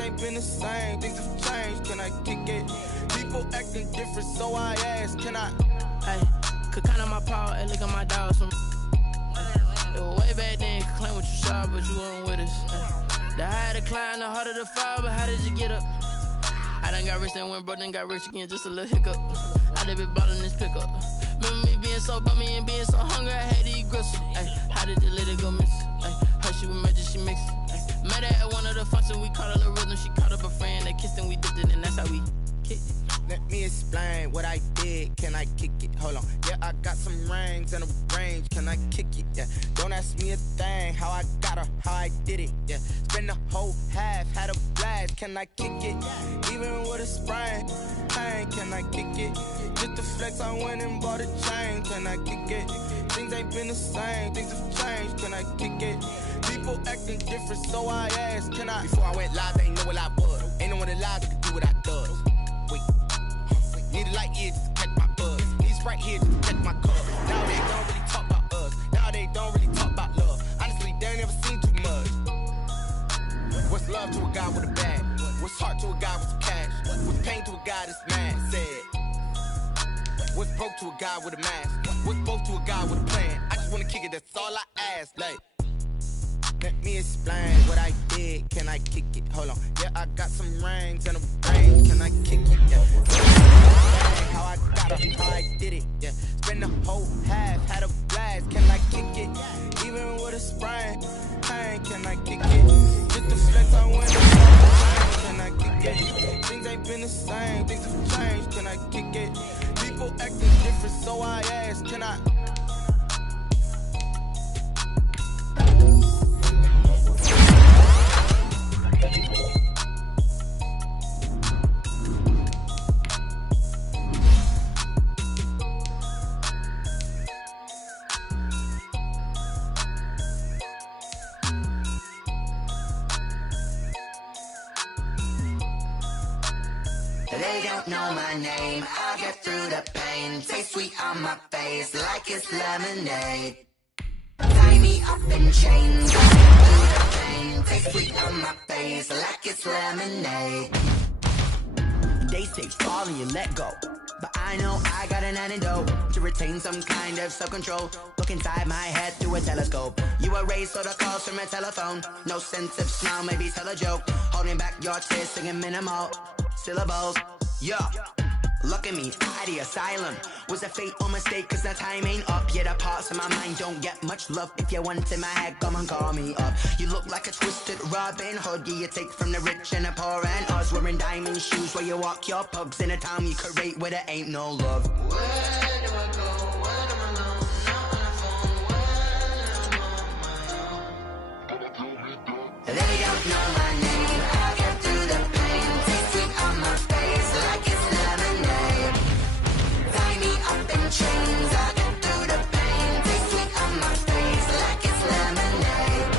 ain't been the same, things have changed, can I kick it? People acting different, so I ask, can I? Hey, could count on my power and look at my dogs from. It was way back then, could claim what you saw, but you weren't with us. The higher the climb, the harder the fall, but how did you get up? I done got rich, then went broke, then got rich again, just a little hiccup. I done been ballin' this pickup. Remember me being so bummy and being so hungry, I had to eat gristle. Ay, how did the lady go miss? Ay, her she was magic, she mixed. Ay, met her at one of the functions, we caught a little rhythm. She caught up a friend, they kissed and we dipped it, and that's how we kicked it. Let me explain what I did, can I kick it? Hold on, yeah, I got some rings and a range, can I kick it? Yeah, don't ask me a thing, how I got her, how I did it. Yeah, spend the whole half, had a blast, can I kick it? Even with a sprain, pain, can I kick it? Just the flex, I went and bought a chain, can I kick it? Things ain't been the same, things have changed, can I kick it? People acting different, so I asked, can I? Before I went live, they ain't know what I was. Ain't no one alive that could do what I does. Wait. Need a light here just to catch my buzz. Need Sprite here just to catch my cup. Now they don't really talk about us. Now they don't really talk about love. Honestly, they ain't never seen too much. What's love to a guy with a bag? What's heart to a guy with some cash? What's pain to a guy that's mad? Said. What's broke to a guy with a mask? What's broke to a guy with a plan? I just wanna kick it, that's all I ask. Like, let me explain what I did, can I kick it? Hold on, yeah, I got some rings and a range, can I kick it? Yeah, how I got her, how I did it, yeah. Spend the whole half, had a blast, can I kick it? Even with a sprain, pain, can I kick it? Just the flex, I went and bought a chain, can I kick it? Things ain't been the same, things have changed, can I kick it? People acting different, so I ask, can I? They don't know my name, I'll get through the pain. Taste sweet on my face like it's lemonade. Tie me up in chains, I'll get through the pain. Taste sweet on my face like it's lemonade. They say fall and you let go, but I know I got an antidote to retain some kind of self-control. Look inside my head through a telescope. You erase all the calls from a telephone. No sense of smile, maybe tell a joke. Holding back your tears, singing minimal syllables. Yeah, look at me, out the asylum. Was a fate or mistake, cause the time ain't up. Yet the parts of my mind don't get much love. If you want in my head, come and call me up. You look like a twisted Robin Hood. Yeah, you take from the rich and the poor and us. Wearing diamond shoes where you walk your pugs in a town you create where there ain't no love. Where do I go? Where am I alone? Not on the phone. Where am I on my own? They don't know my name. I'll get through the pain. Taste sweet on my face like it's lemonade. Tie me up in chains. I'll get through the pain. Taste sweet on my face like it's lemonade.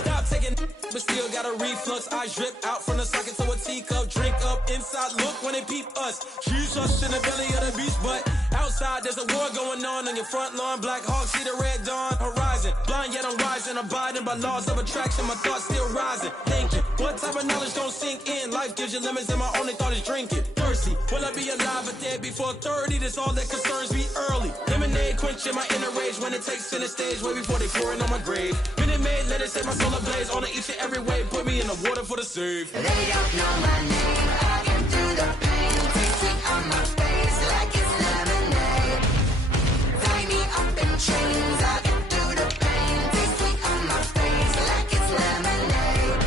Stop taking, but still got a reflux. I drip out from the socket to a teacup. Drink up inside, look when they peep us. Choose us in the belly of the beast, but outside there's a war going on your front lawn. Black Hawk see the red dawn horizon. Blind yet I'm rising, abiding by laws of attraction. My thoughts still rising. Thinking, what type of knowledge don't sink in? Life gives you limits and my only thought is drinking. Thirsty, will I be alive or dead before 30? That's all that concerns me early. Lemonade quenching my inner rage when it takes center stage way before they pour it on my grave. Minute Maid, let it set my soul ablaze. On each and every way, put me in the water for the save. They don't know my name. I get through the pain. Taste sweet on my face like it's lemonade. Tie me up in chains. I get through the pain. Taste sweet on my face like it's lemonade.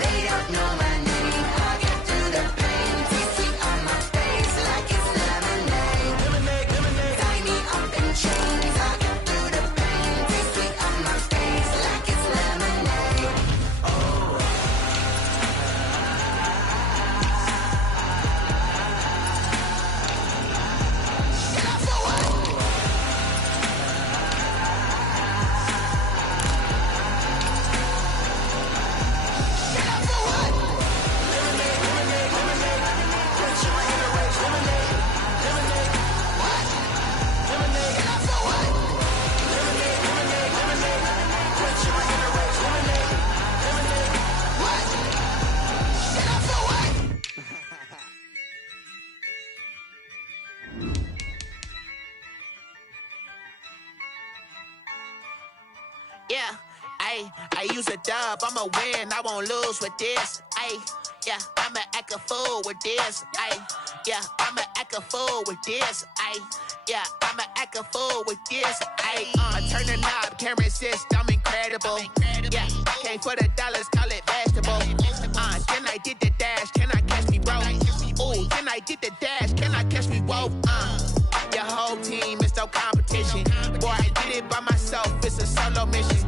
They don't know my name. I get through the pain. Taste sweet on my face like it's lemonade. Tie me up in chains. I get through the pain. Taste sweet on my face like it's lemonade. Ayy, I use a dub, I'ma win, I won't lose with this. Ayy, yeah, I'ma act a fool with this. Ayy, yeah, I'ma act a fool with this. Ayy, yeah, I'ma act a fool with this. Ayy, I turn the knob, can't resist, I'm incredible. Yeah, came for the dollars, call it vegetable. Then I did the dash, can I catch me, bro? Ooh, then I did the dash, can I catch me, whoa? Your whole team is no competition. Boy, I did it by myself, it's a solo mission.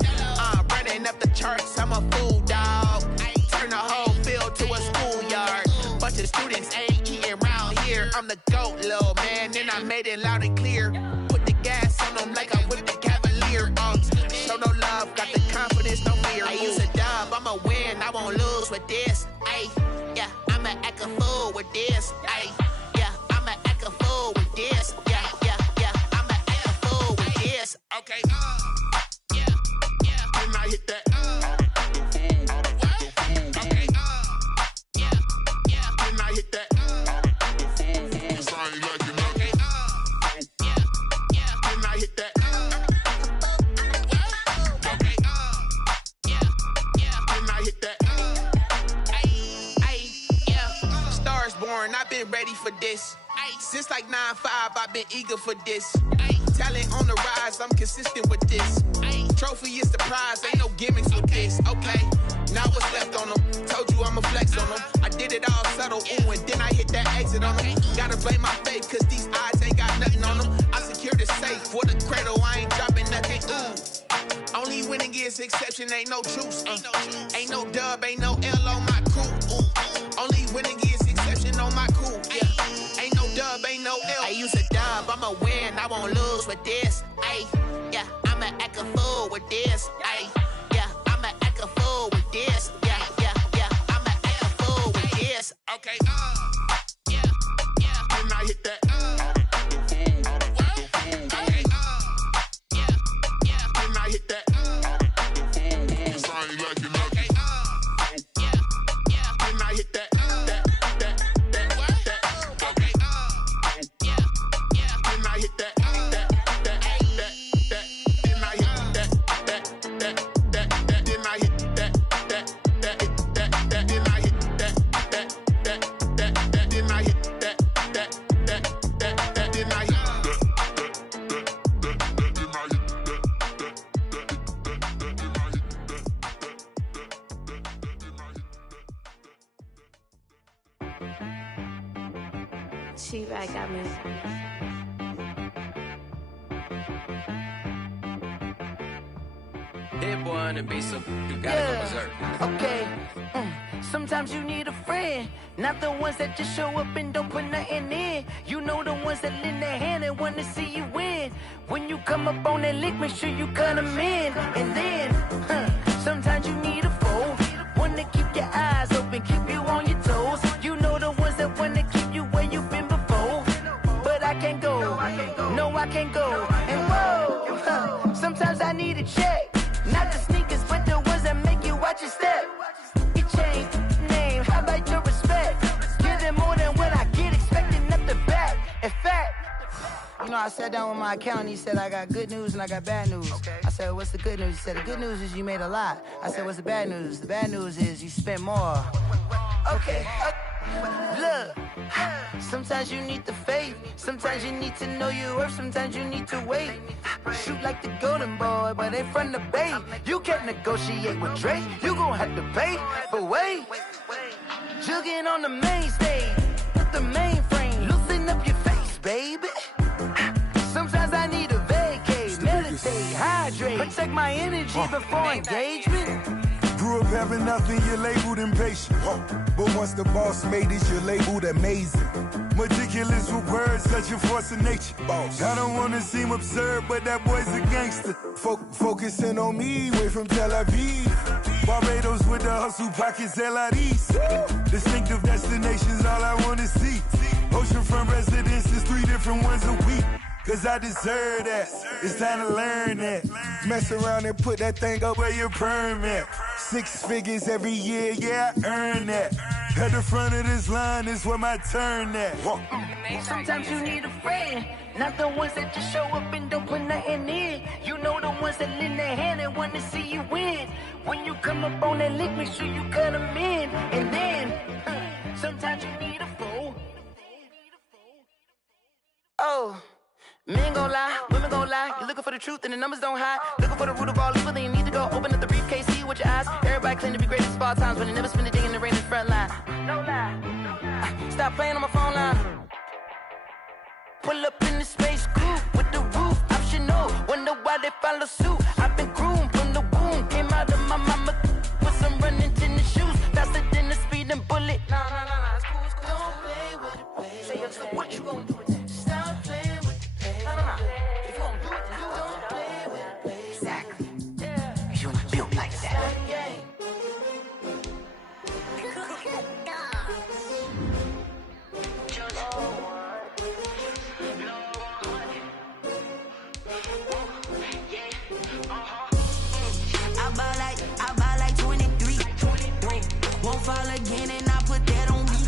Running up the charts, I'm a fool, dog. Turn the whole field to a schoolyard. Bunch of students ain't eating round here. I'm the GOAT, little man, and I made it loud and clear. Put the gas on them like I whipped the Cavalier. Show no love, got the confidence, no fear. I use a dub, I'ma win, I won't lose with this. Ay, yeah, I'ma act a fool with this. Ay, yeah, I'ma act a fool with this. Yeah, yeah, yeah, I'ma act a fool with this. Okay, yeah, yeah. Then I hit that. Okay, yeah, yeah. Then I hit that. I ain't like it, okay, yeah, yeah. Then I hit that. Okay, yeah, yeah. Then I hit that. Ay, yeah. Stars born, I've been ready for this. Since like 9-5, I've been eager for this. Talent on the rise, I'm consistent with this. Trophy is the prize, ain't no gimmicks with this. Okay, now what's left on them? Told you I'ma flex on them. I did it all subtle, ooh, and then I hit that exit on them. Gotta blame my faith, cause these eyes ain't got nothing on them. I secured the safe for the cradle, I ain't dropping nothing, ooh. Only winning is exception, ain't no truce. Ain't no dub, ain't no L on my crew. Ooh. Only winning is exception on my crew. Yeah. Ain't no dub, ain't no L. I use a dub, I'ma win, I won't lose with this. Ay, yeah, I'ma act a fool with this. Ay, yeah, I'ma act a fool with this. Yeah, yeah, yeah, I'ma act a fool with this. Okay, yeah, yeah. Then I hit that. Okay, yeah, yeah. Then I hit that. I ain't like it, okay, yeah, yeah. Then I hit that. T-Bag got me. Hit boy on the beat, so you gotta go berserk. Okay. Sometimes you need a friend, not the ones that just show up and don't put nothing in. You know the ones that lend their hand and want to see you win. When you come up on that lick, make sure you cut them in. And then, sometimes you need a foe, one to keep your eyes open, keep you on your toes. You know the ones that want to keep you where you've been before. But I can't go, no I can't go. And whoa, sometimes I need a check. Not the sneakers, but the ones that make you watch your step. Your chain, name, how about your respect? Give them more than what I get, expecting up the back. In fact, you know, I sat down with my accountant, he said, I got good news and I got bad news. Okay. I said, what's the good news? He said, the good news is you made a lot. I said, what's the bad news? The bad news is you spent more. Okay. Look, sometimes you need the faith, sometimes you need to know your worth, sometimes you need to wait. Shoot like the golden boy, but ain't from the bay. You can't negotiate with Drake, you gon' have to pay. But wait, jugging on the main stage, with the mainframe, loosen up your face, baby. Sometimes I need a vacate, meditate, hydrate, protect my energy before engagement. Grew up having nothing, you're labeled impatient. But once the boss made it, you're labeled amazing. Meticulous with words, such a force of nature. I don't wanna seem absurd, but that boy's a gangster. Focusing on me, way from Tel Aviv. Barbados with the hustle pockets, LIDs. Distinctive destinations, all I wanna see. Oceanfront residences, 3 different ones a week. Cause I deserve that, it's time to learn that. Mess around and put that thing up where your perm at. 6 figures every year, yeah, I earn that. At the front of this line is where my turn at. Sometimes you need a friend, not the ones that just show up and don't put nothing in. You know the ones that lend their hand and want to see you win. When you come up on that lick, make sure you cut them in. And then, sometimes you need a fool. Oh, men gon' lie, women gon' lie. You're looking for the truth and the numbers don't hide. Looking for the root of all evil, then you need to go open up the briefcase, see with your eyes. Everybody claim to be great at small times, but they never spend a day in the rain in the front line. No lie. Stop playing on my phone line. Pull up in the space coupe with the roof optional. Wonder why they follow suit. I've been groomed from the womb. Came out of my mama with some running tennis shoes. Faster than the speeding bullet. Nah, it's cool, it's cool. Don't play with it, baby. Say so what you gon' do with it? Stop playing with it, baby. Nah. If you gon' do it, then you don't play with it, baby. Exactly. Yeah. You ain't built like that. I buy like 23. Won't fall again and I put that on me.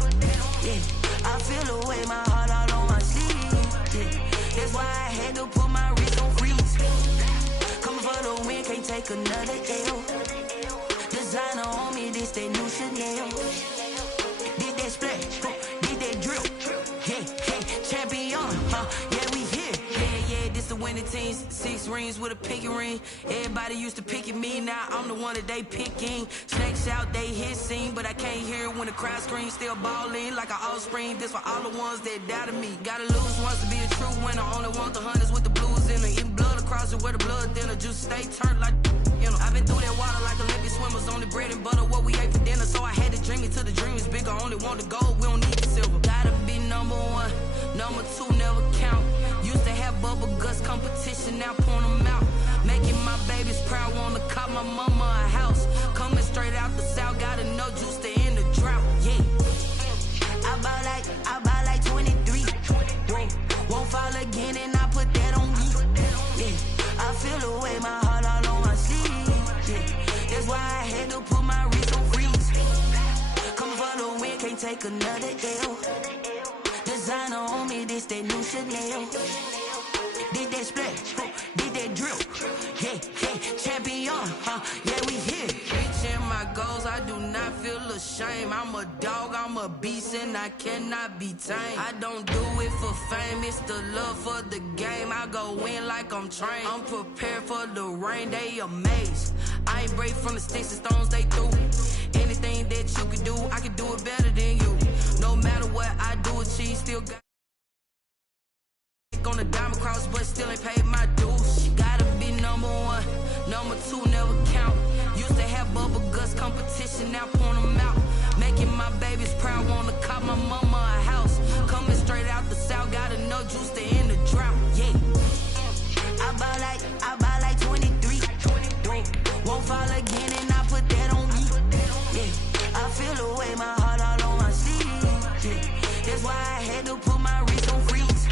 Yeah, I feel away my heart all on my sleeve. Yeah, that's why I had to put my wrist on freeze. Coming for the win, can't take another L. Designer on me, this that new Chanel. Did that splash, did that drill. Yeah, champion, yeah, we here. Yeah, this the winning teams. 6 rings with a pinky ring. Everybody used to pick at me, now I'm the one that they picking. Snakes out, they hit scene, but I can't hear it when the crowd screams. Still balling like an offspring. This for all the ones that doubted me. Gotta lose once to be a true winner. Only want the hunters with the blues in it. Eating blood across it where the blood thinner. Just stay turned like, you know. I've been through that water like Olympic swimmers. Only bread and butter, what we ate for dinner. So I had to dream it till the dream is bigger. Only want the gold, we don't need the silver. Gotta be number 1, number 2 never count. Used to have bubble guts competition, now point them out. Making my babies proud, wanna cop my mama a house. Coming straight out the south, gotta know juice to end the drought. Yeah, I buy like 23. Won't fall again and I put that on me. Yeah, I feel away my heart all on my sleeve. Yeah, that's why I had to put my wrist on freeze. Coming for the win, can't take another L. Designer on me, this that new Chanel. Did that splash, did that drill. Yeah, champion, yeah, we here. Reaching my goals, I do not feel ashamed. I'm a dog, I'm a beast, and I cannot be tamed. I don't do it for fame, it's the love for the game. I go in like I'm trained. I'm prepared for the rain, they amazed. I ain't break from the sticks and stones they threw. Anything that you can do, I can do it better than you. No matter what I do, achieve, still got on the diamond cross, but still ain't paid my dues. Gotta be number 1, number 2 never count. Used to have bubble guts competition, now point them out. Making my babies proud, wanna cop my mama a house. Coming straight out the south, gotta know juice to end the drought. Yeah, I buy like 23. Won't fall again and I put that on me. Yeah, I feel away my heart all on my sleeve. Yeah, that's why I had to put my wrist on freeze.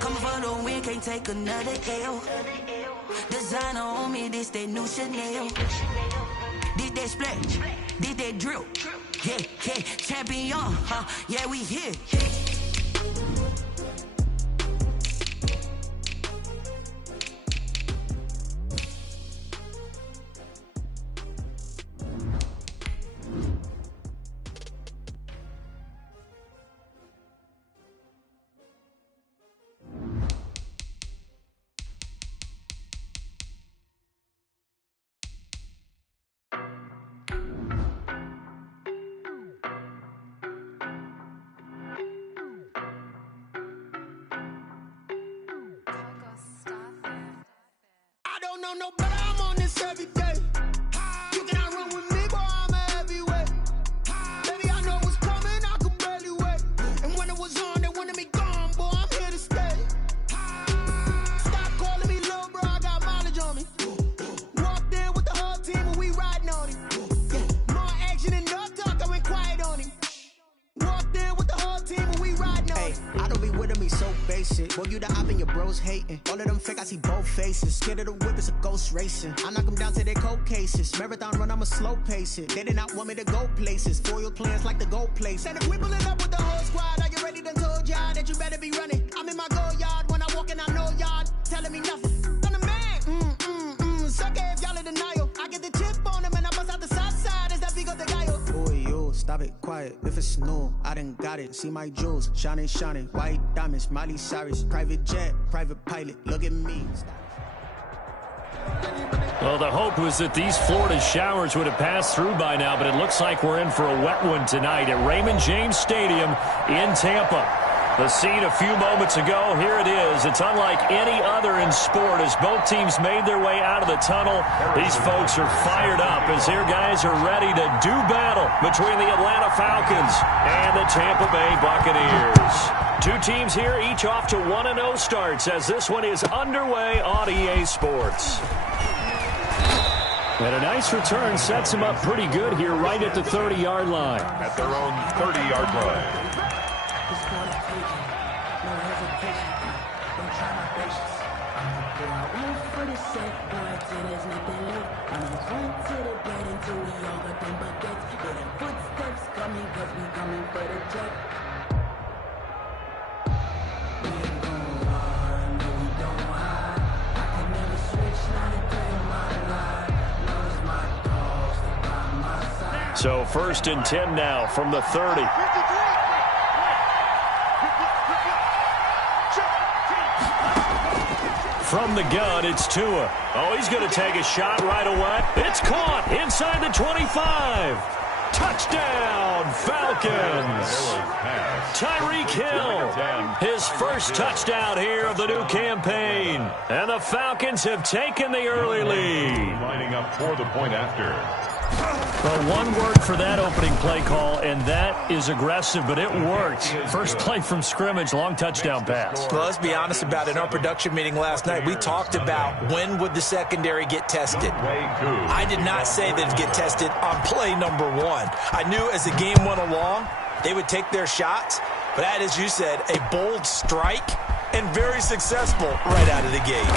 Coming for the win, can't take another L. Designer on me, this that new Chanel. Did that splash, did that drill. Yeah, champion, yeah, we here. don't know, but I'm on this every day. You cannot run with me, boy, I'm a heavyweight. Baby, I know what's coming, I could barely wait. And when it was on, they wanted me gone, boy, I'm here to stay. Stop calling me little bro, I got mileage on me. Walked in with the whole team and we riding on him. More action and no talk, I went quiet on him. Walked in with the whole team and we riding on him. I don't be with me so basic. Boy, you the op and your bros hating. All of them fake, I see both faces. Scared of the whip, it's a ghost racing. I knock them down to their cold cases. Marathon run, I'ma slow pace it. They did not want me to go places. Foil plans like the gold place. And if we pulling up with the whole squad, are you ready? Done told y'all that you better be running. I'm in my go yard when I walk in, I know y'all telling me nothing. I'm the man. Suck it if y'all in denial. I get the chip on them and I bust out the south side. Is that Vigo de Gallo? Boy, yo, stop it, quiet. If it's new, I done got it. See my jewels, shining, shining. White diamonds, Miley Cyrus. Private jet, private pilot. Look at me. Well, the hope was that these Florida showers would have passed through by now, but it looks like we're in for a wet one tonight at Raymond James Stadium in Tampa. The scene a few moments ago, here it is. It's unlike any other in sport as both teams made their way out of the tunnel. These folks are fired up as their guys are ready to do battle between the Atlanta Falcons and the Tampa Bay Buccaneers. Two teams here, each off to 1-0 starts as this one is underway on EA Sports. And a nice return sets them up pretty good here right at the 30-yard line. At their own 30-yard line. So 1st and 10 now from the 30. From the gun, it's Tua. Oh, he's going to take a shot right away. It's caught inside the 25. Touchdown, Falcons. Tyreek Hill, his first touchdown here of the new campaign. And the Falcons have taken the early lead. Lining up for the point after. Well, one word for that opening play call, and that is aggressive, but it worked. First play from scrimmage, long touchdown pass. Well, let's be honest about it. In our production meeting last night, we talked about when would the secondary get tested. I did not say that it'd get tested on play number 1. I knew as the game went along, they would take their shots, but that, as you said, a bold strike and very successful right out of the gate.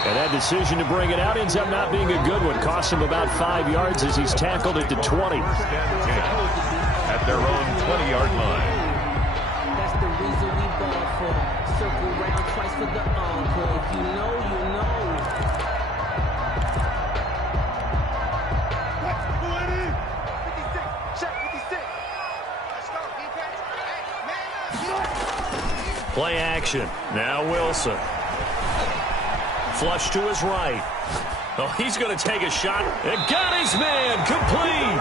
And that decision to bring it out ends up not being a good one. Cost him about 5 yards as he's tackled at the 20. At their own 20-yard line. That's the reason we ball for. Circle round twice for the encore. If you know, you know. Play action. Now Wilson. Flush to his right. Oh, he's going to take a shot. And got his man complete.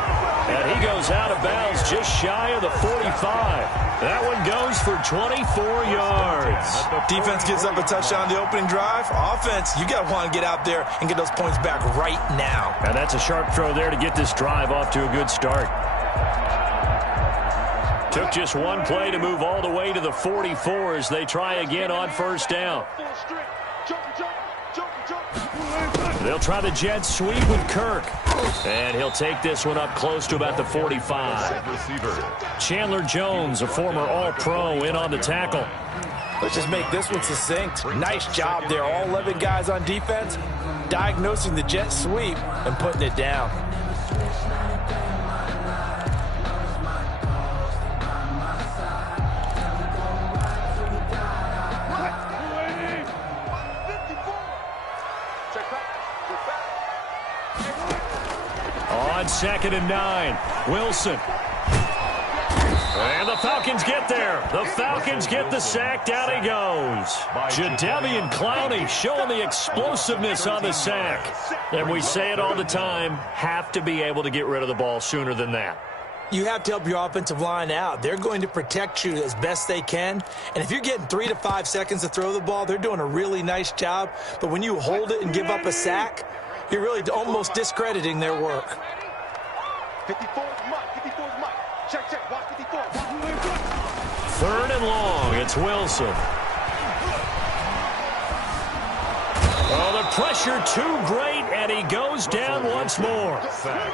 And he goes out of bounds just shy of the 45. That one goes for 24 yards. Defense gives up a touchdown the opening drive. Offense, you got to want to get out there and get those points back right now. And that's a sharp throw there to get this drive off to a good start. Took just one play to move all the way to the 44 as they try again on first down. They'll try the jet sweep with Kirk. And he'll take this one up close to about the 45. Chandler Jones, a former All-Pro, in on the tackle. Let's just make this one succinct. Nice job there. All 11 guys on defense diagnosing the jet sweep and putting it down. On 2nd and 9, Wilson. And the Falcons get there. The Falcons get the sack. Down he goes. Jadeveon Clowney showing the explosiveness on the sack. And we say it all the time, have to be able to get rid of the ball sooner than that. You have to help your offensive line out. They're going to protect you as best they can. And if you're getting 3 to 5 seconds to throw the ball, they're doing a really nice job. But when you hold it and give up a sack, you're really almost discrediting their work. 54 Mike. Check. Watch 54. 3rd and long. It's Wilson. Oh, the pressure too great, and he goes down once more.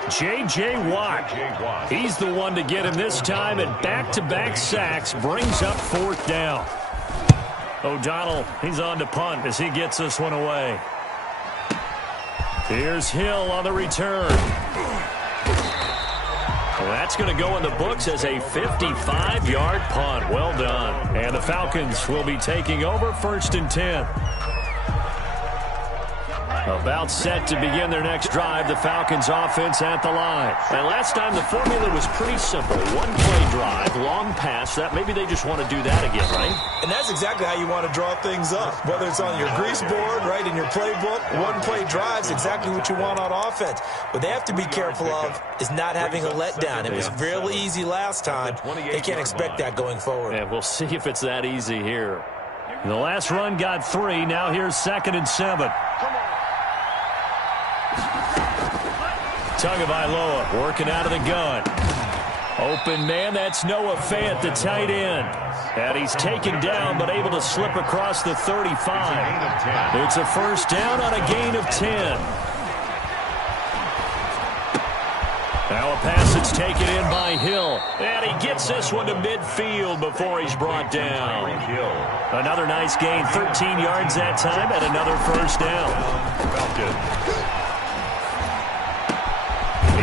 J.J. Watt. He's the one to get him this time, and back-to-back sacks brings up 4th down. O'Donnell, he's on to punt as he gets this one away. Here's Hill on the return. That's going to go in the books as a 55-yard punt. Well done. And the Falcons will be taking over 1st and 10. About set to begin their next drive, the Falcons offense at the line. And last time the formula was pretty simple. One-play drive, long pass. That maybe they just want to do that again, right? And that's exactly how you want to draw things up. Whether it's on your grease board, right, in your playbook, one-play drive's exactly what you want on offense. What they have to be careful of is not having a letdown. It was fairly easy last time. They can't expect that going forward. And we'll see if it's that easy here. The last run got 3. Now here's 2nd and 7. Tagovailoa working out of the gun. Open man, that's Noah Fant, the tight end. And he's taken down but able to slip across the 35. It's a 1st down on a gain of 10. Now a pass that's taken in by Hill. And he gets this one to midfield before he's brought down. Another nice gain, 13 yards that time, and another 1st down.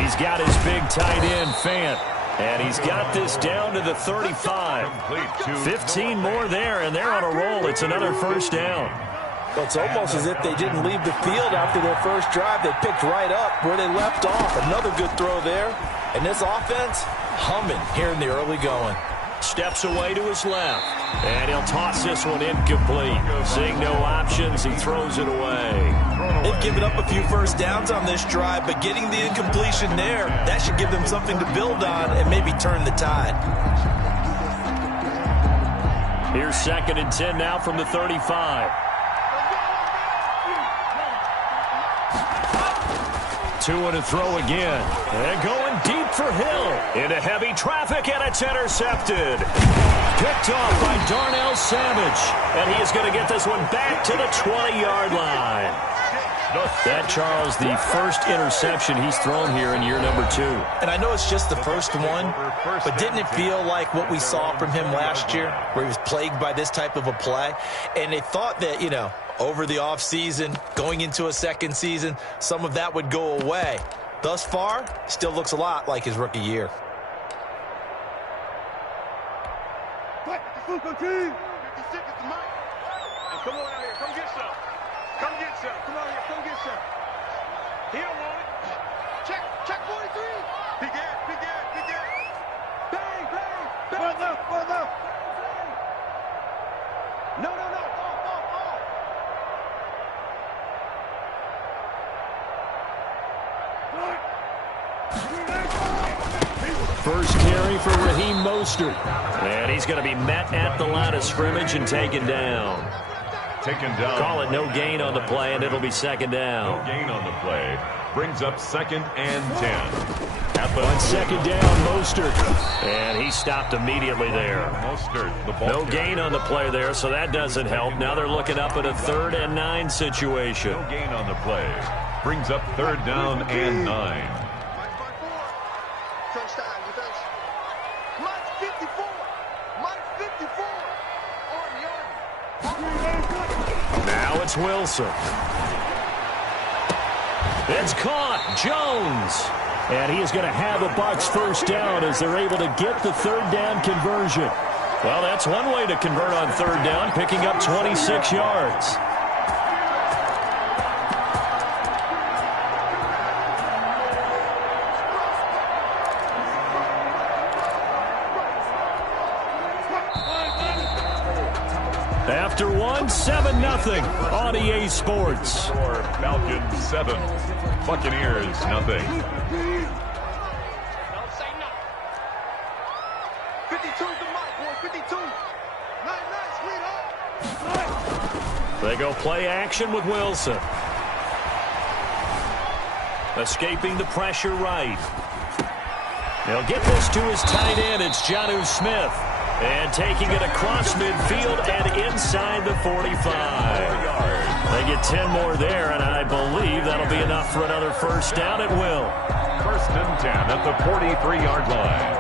He's got his big tight end, Fant. And he's got this down to the 35. 15 more there, and they're on a roll. It's another 1st down. Well, it's almost as if they didn't leave the field after their first drive. They picked right up where they left off. Another good throw there. And this offense, humming here in the early going. Steps away to his left. And he'll toss this one incomplete. Seeing no options, he throws it away. They've given up a few 1st downs on this drive, but getting the incompletion there, that should give them something to build on and maybe turn the tide. Here's 2nd and 10 now from the 35. 2 and a throw again. And going deep for Hill. Into heavy traffic, and it's intercepted. Picked off by Darnell Savage. And he is going to get this one back to the 20-yard line. That, Charles, the first interception he's thrown here in year number 2. And I know it's just the first one, but didn't it feel like what we saw from him last year, where he was plagued by this type of a play? And they thought that, over the offseason, going into a 2nd season, some of that would go away. Thus far, still looks a lot like his rookie year. Come on out here, come get some. Come get some. Come on here, come get some. He don't want it. Check 43. Big ass. Bang. One left. No. Off. First carry for Raheem Mostert. And he's going to be met at the line of scrimmage and taken down. Call it no gain on the play, and it'll be 2nd down. No gain on the play. Brings up 2nd and 10. On 2nd down, Mostert. And he stopped immediately there. No gain on the play there, so that doesn't help. Now they're looking up at a 3rd and 9 situation. No gain on the play. Brings up 3rd down and 9. Now it's Wilson. It's caught. Jones. And he is going to have a Bucs 1st down as they're able to get the 3rd down conversion. Well, that's one way to convert on 3rd down, picking up 26 yards. After 7-0 on EA Sports. Falcons 7, Buccaneers 0. Don't say nothing. 52's the mic, boy. 52. Nice, sweetheart. They go play action with Wilson. Escaping the pressure right. They'll get this to his tight end. It's Jonnu Smith. And taking it across midfield and inside the 45. They get 10 more there, and I believe that'll be enough for another 1st down at will. 1st and 10 at the 43-yard line.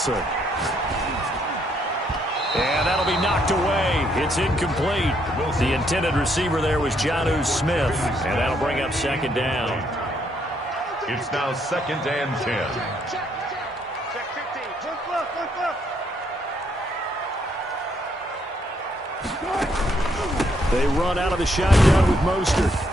Wilson. And that'll be knocked away. It's incomplete. The intended receiver there was Jonnu Smith. And that'll bring up second down. It's now 2nd and 10. They run out of the shotgun with Mostert.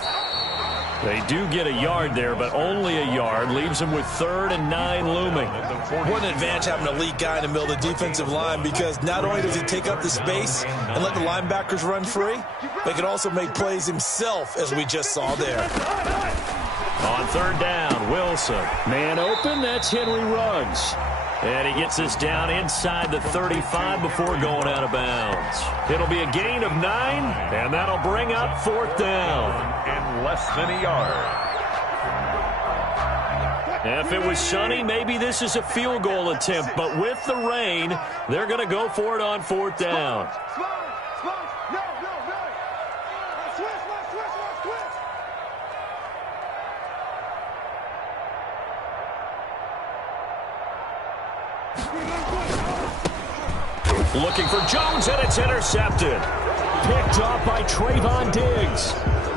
They do get a yard there, but only a yard. Leaves them with 3rd and 9 looming. What an advantage having a lead guy in the middle of the defensive line, because not only does he take up the space and let the linebackers run free, but he can also make plays himself, as we just saw there. On 3rd down, Wilson. Man open, that's Henry Ruggs. And he gets this down inside the 35 before going out of bounds. It'll be a gain of 9, and that'll bring up 4th down. And less than a yard. If it was sunny, maybe this is a field goal attempt. But with the rain, they're going to go for it on 4th down. Looking for Jones, and it's intercepted. Picked off by Trayvon Diggs.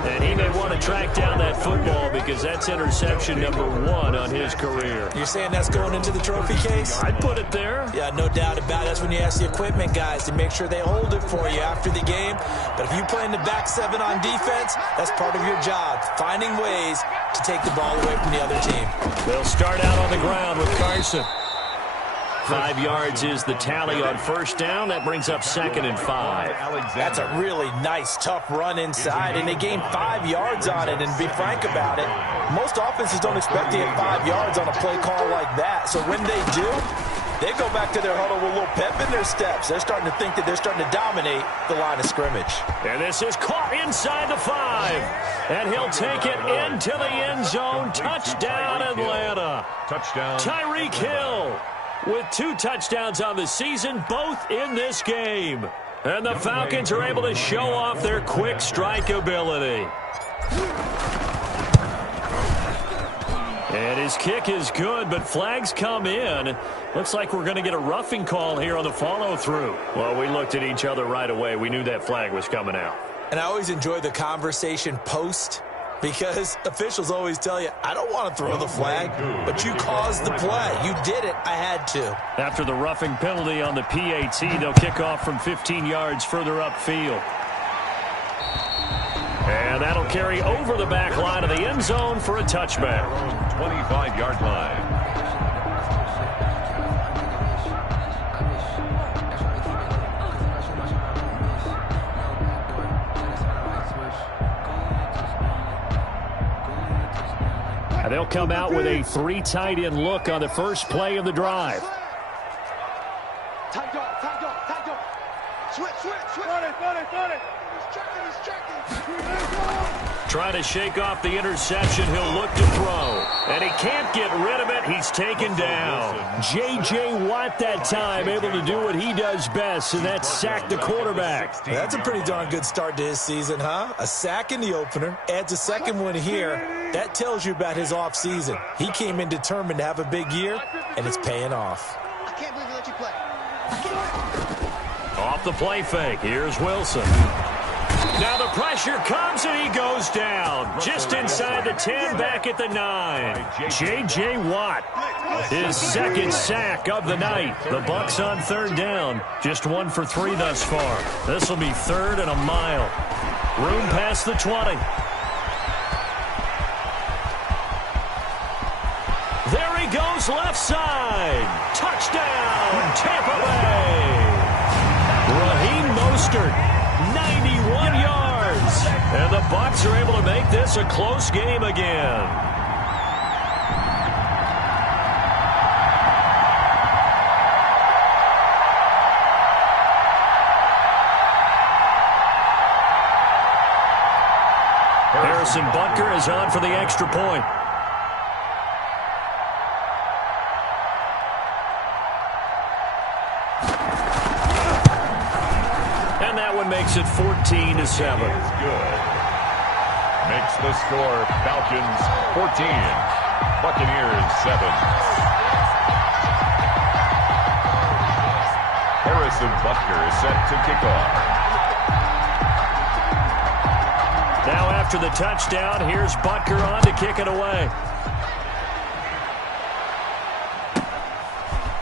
And he may want to track down that football because that's interception number 1 on his career. You're saying that's going into the trophy case? I'd put it there. Yeah, no doubt about it. That's when you ask the equipment guys to make sure they hold it for you after the game. But if you play in the back 7 on defense, that's part of your job, finding ways to take the ball away from the other team. They'll start out on the ground with Carson. 5 yards is the tally on 1st down. That brings up 2nd and 5. That's a really nice, tough run inside, and they gained 5 yards on it. And be frank about it, most offenses don't expect to get 5 yards on a play call like that. So when they do, they go back to their huddle with a little pep in their steps. They're starting to think that they're starting to dominate the line of scrimmage. And this is caught inside the 5. And he'll take it into the end zone. Touchdown, Atlanta. Touchdown. Tyreek Hill with 2 touchdowns on the season, both in this game. And the Falcons are able to show off their quick strike ability. And his kick is good, but flags come in. Looks like we're going to get a roughing call here on the follow-through. Well, we looked at each other right away. We knew that flag was coming out. And I always enjoy the conversation post, because officials always tell you, I don't want to throw the flag, but you caused the play. You did it. I had to. After the roughing penalty on the PAT, they'll kick off from 15 yards further upfield. And that'll carry over the back line of the end zone for a touchback. 25-yard line. They'll come out with a 3 tight end look on the first play of the drive. Tight dog, tight dog, tight dog. Switch. Got it. He's checking. Trying to shake off the interception. He'll look to throw. And he can't get rid of it. He's taken down. J.J. Watt that time able to do what he does best, and that's sack the quarterback. That's a pretty darn good start to his season, huh? A sack in the opener, adds a second one here. That tells you about his offseason. He came in determined to have a big year, and it's paying off. I can't believe he let you play. Off the play fake. Here's Wilson. Now the pressure comes, and he goes down. Just inside the 10, back at the 9. J.J. Watt, his second sack of the night. The Bucs on 3rd down. Just 1 for 3 thus far. This will be 3rd and a mile. Room past the 20. There he goes, left side. Touchdown, Tampa Bay. Raheem Mostert, 91 yards. And the Bucs are able to make this a close game again. Harrison Butker is on for the extra point. Makes it 14-7. Good. Makes the score Falcons 14, Buccaneers 7. Harrison Butker is set to kick off. Now after the touchdown, here's Butker on to kick it away.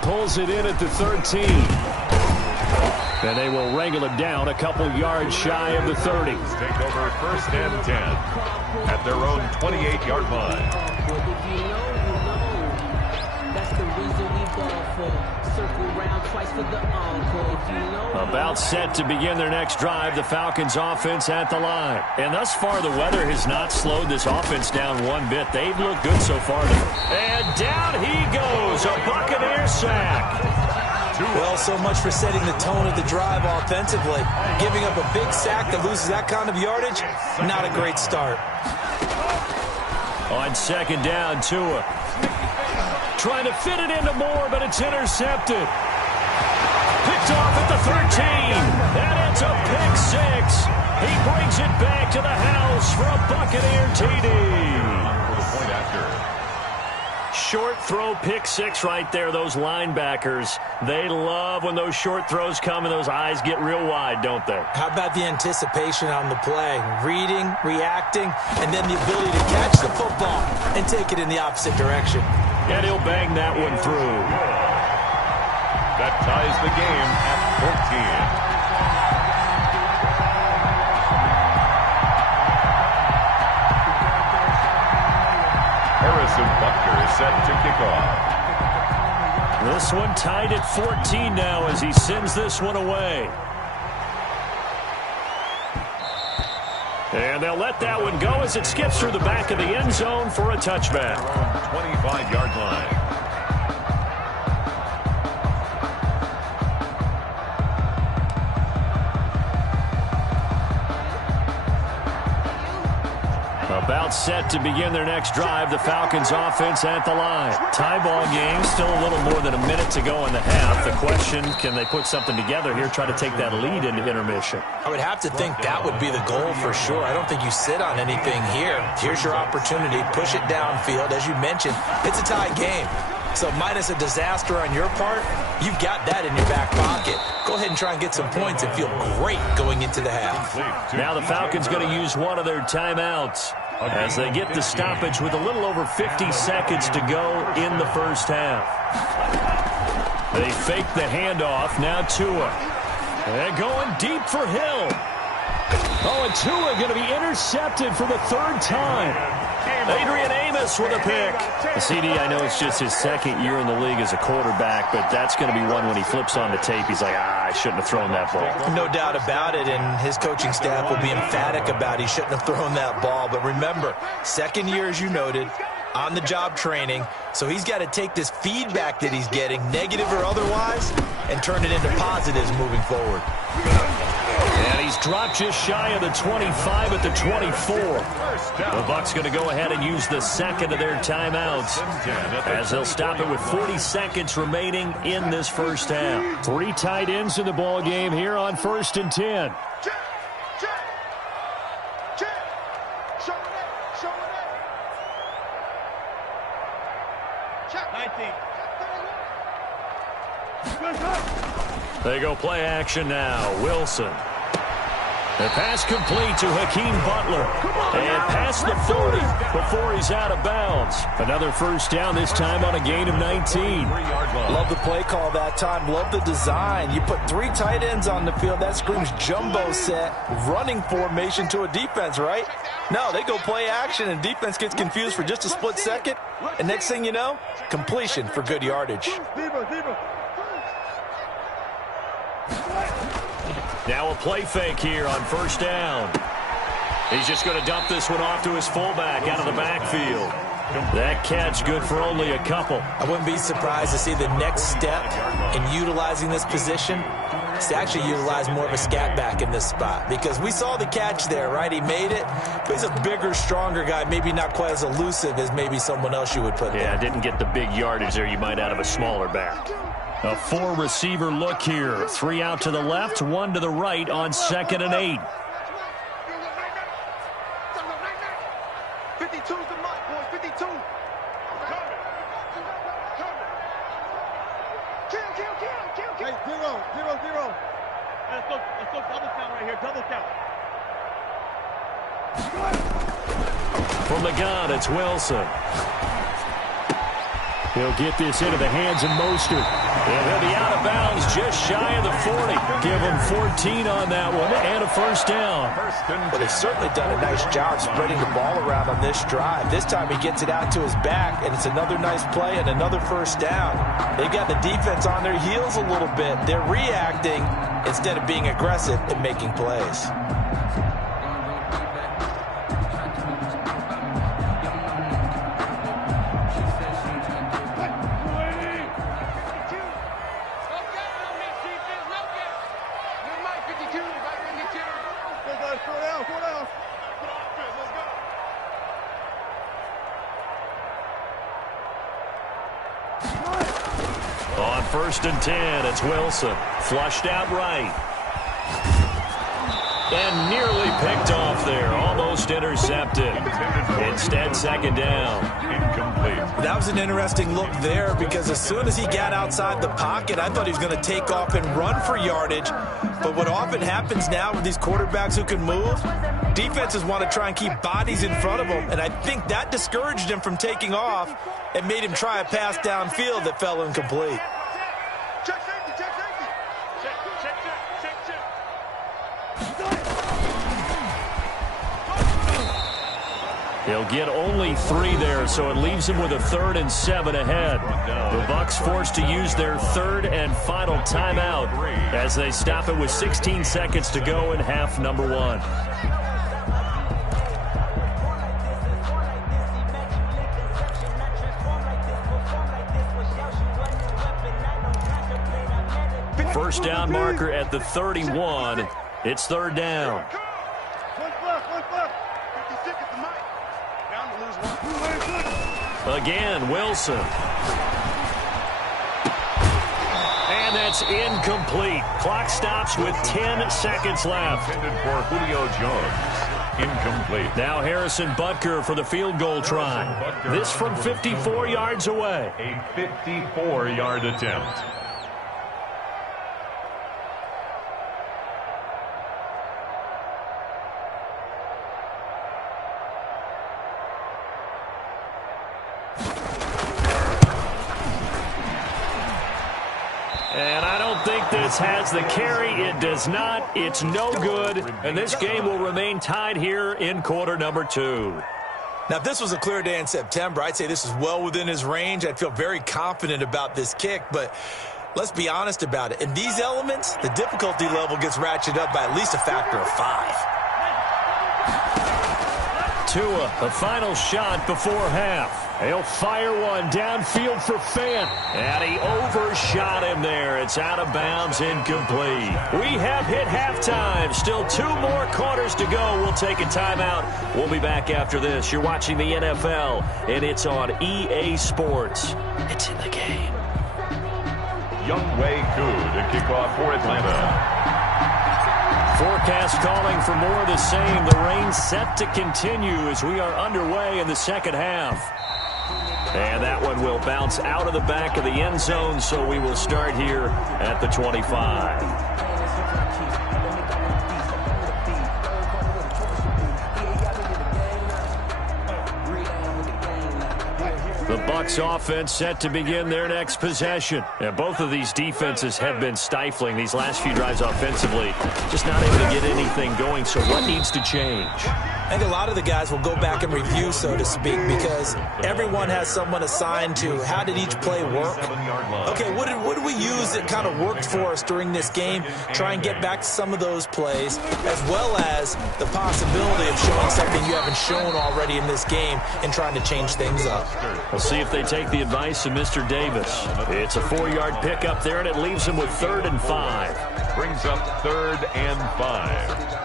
Pulls it in at the 13. And they will wrangle him down a couple yards shy of the 30. Take over 1st and 10 at their own 28-yard line. About set to begin their next drive, the Falcons offense at the line. And thus far, the weather has not slowed this offense down one bit. They've looked good so far. And down he goes, a Buccaneer sack. Well, so much for setting the tone of the drive offensively. Giving up a big sack that loses that kind of yardage, not a great start. On 2nd down, Tua trying to fit it into Moore, but it's intercepted. Picked off at the 13, and it's a pick 6. He brings it back to the house for a Buccaneer TD. For the point after. Short throw, pick 6 right there. Those linebackers, they love when those short throws come and those eyes get real wide, don't they? How about the anticipation on the play? Reading, reacting, and then the ability to catch the football and take it in the opposite direction. And he'll bang that one through. That ties the game at 14. Harrison Butker is set to kick off. This one tied at 14 now as he sends this one away. And they'll let that one go as it skips through the back of the end zone for a touchback. 25-yard line. About set to begin their next drive, the Falcons offense at the line. Tie ball game, still a little more than a minute to go in the half. The question, can they put something together here, try to take that lead into intermission? I would have to think that would be the goal for sure. I don't think you sit on anything here. Here's your opportunity. Push it downfield. As you mentioned, it's a tie game. So minus a disaster on your part, you've got that in your back pocket. Go ahead and try and get some points and feel great going into the half. Now the Falcons going to use one of their timeouts as they get the stoppage with a little over 50 seconds to go in the first half. They fake the handoff. Now Tua. They're going deep for Hill. Oh, and Tua going to be intercepted for the 3rd time. Adrian Amos with a pick. The CD, I know it's just his 2nd year in the league as a quarterback, but that's going to be one when he flips on the tape. He's like, I shouldn't have thrown that ball. No doubt about it, and his coaching staff will be emphatic about he shouldn't have thrown that ball. But remember, 2nd year, as you noted, on-the-job training, so he's got to take this feedback that he's getting, negative or otherwise, and turn it into positives moving forward. And he's dropped just shy of the 25 at the 24. The Bucs going to go ahead and use the 2nd of their timeouts as they'll stop it with 40 seconds remaining in this first half. 3 tight ends in the ball game here on 1st and 10. They go play action now. Wilson. The pass complete to Hakeem Butler. And past the 40 before he's out of bounds. Another first down, this time on a gain of 19. Love the play call that time. Love the design. You put 3 tight ends on the field. That screams jumbo set, running formation to a defense, right? No, they go play action, and defense gets confused for just a split second. And next thing you know, completion for good yardage. Now a play fake here on first down. He's just going to dump this one off to his fullback out of the backfield. That catch good for only a couple. I wouldn't be surprised to see the next step in utilizing this position is to actually utilize more of a scat back in this spot, because we saw the catch there, right? He made it, but he's a bigger, stronger guy, maybe not quite as elusive as maybe someone else you would put there. Yeah, didn't get the big yardage there you might out of a smaller back. A 4-receiver look here. 3 out to the left, 1 to the right on 2nd and 8. 52's the mark, boys. 52. Kill. Hey, 0. Let's go double count right here. Double count. From the gun, it's Wilson. He'll get this into the hands of Mostert. And he'll be out of bounds just shy of the 40. Give him 14 on that one and a first down. Well, they've certainly done a nice job spreading the ball around on this drive. This time he gets it out to his back, and it's another nice play and another first down. They've got the defense on their heels a little bit. They're reacting instead of being aggressive and making plays. On 1st and 10, it's Wilson. Flushed out right. And nearly picked off there. Almost intercepted. Instead, second down. Incomplete. That was an interesting look there because as soon as he got outside the pocket, I thought he was going to take off and run for yardage. But what often happens now with these quarterbacks who can move, defenses want to try and keep bodies in front of them. And I think that discouraged him from taking off and made him try a pass downfield that fell incomplete. Check safety, check safety. Check. He'll get only 3 there, so it leaves him with a 3rd and 7 ahead. The Bucs forced to use their 3rd and final timeout as they stop it with 16 seconds to go in half number 1. First down marker at the 31. It's 3rd down. One left. 56 at the mic. Down to lose one. Again, Wilson. And that's incomplete. Clock stops with 10 seconds left. Intended for Julio Jones. Incomplete. Now Harrison Butker for the field goal try. This from 54 yards away. A 54-yard attempt. And I don't think this has the carry. It does not. It's no good. And this game will remain tied here in quarter number 2. Now, if this was a clear day in September, I'd say this is well within his range. I'd feel very confident about this kick, but let's be honest about it. In these elements, the difficulty level gets ratcheted up by at least a factor of 5. Tua, the final shot before half. He'll fire one downfield for Fant. And he overshot him there. It's out of bounds, incomplete. We have hit halftime. Still 2 more quarters to go. We'll take a timeout. We'll be back after this. You're watching the NFL, and it's on EA Sports. It's in the game. Uoethad2's to kick off for Atlanta. Forecast calling for more of the same. The rain set to continue as we are underway in the second half. And that one will bounce out of the back of the end zone, so we will start here at the 25. The Bucs offense set to begin their next possession. And both of these defenses have been stifling these last few drives offensively. Just not able to get anything going, so what needs to change? I think a lot of the guys will go back and review, so to speak, because everyone has someone assigned to how did each play work. Okay, what did we use that kind of worked for us during this game? Try and get back to some of those plays, as well as the possibility of showing something you haven't shown already in this game and trying to change things up. We'll see if they take the advice of Mr. Davis. It's a 4-yard pickup there, and it leaves him with 3rd and 5. Brings up 3rd and 5.